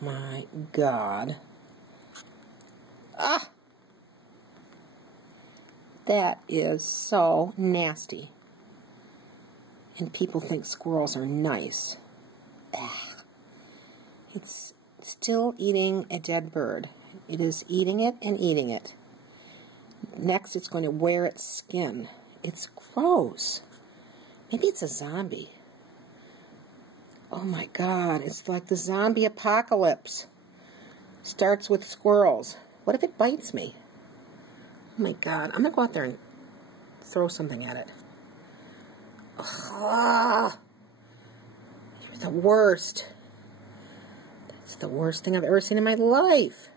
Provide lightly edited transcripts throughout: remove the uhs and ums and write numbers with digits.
my God. Ah! That is so nasty. And people think squirrels are nice. Ah. It's still eating a dead bird. It is eating it and eating it. Next, it's going to wear its skin. It's gross. Maybe it's a zombie. Oh my God, it's like the zombie apocalypse. Starts with squirrels. What if it bites me? Oh my God, I'm going to go out there and throw something at it. Ugh. You're the worst. That's the worst thing I've ever seen in my life.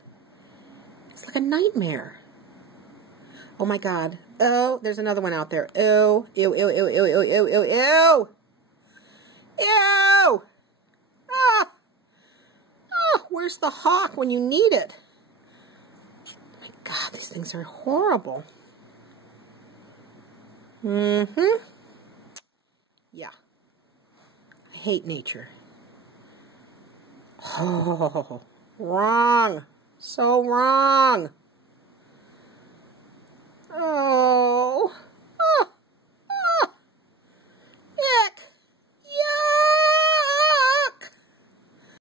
It's like a nightmare. Oh my God. Oh, there's another one out there. Ew, ew, ew, ew, ew, ew, ew, ew, ew. Ew! Ah! Oh, where's the hawk when you need it? Oh my God, these things are horrible. Mm-hmm. Yeah. I hate nature. Oh, wrong. So wrong. Oh.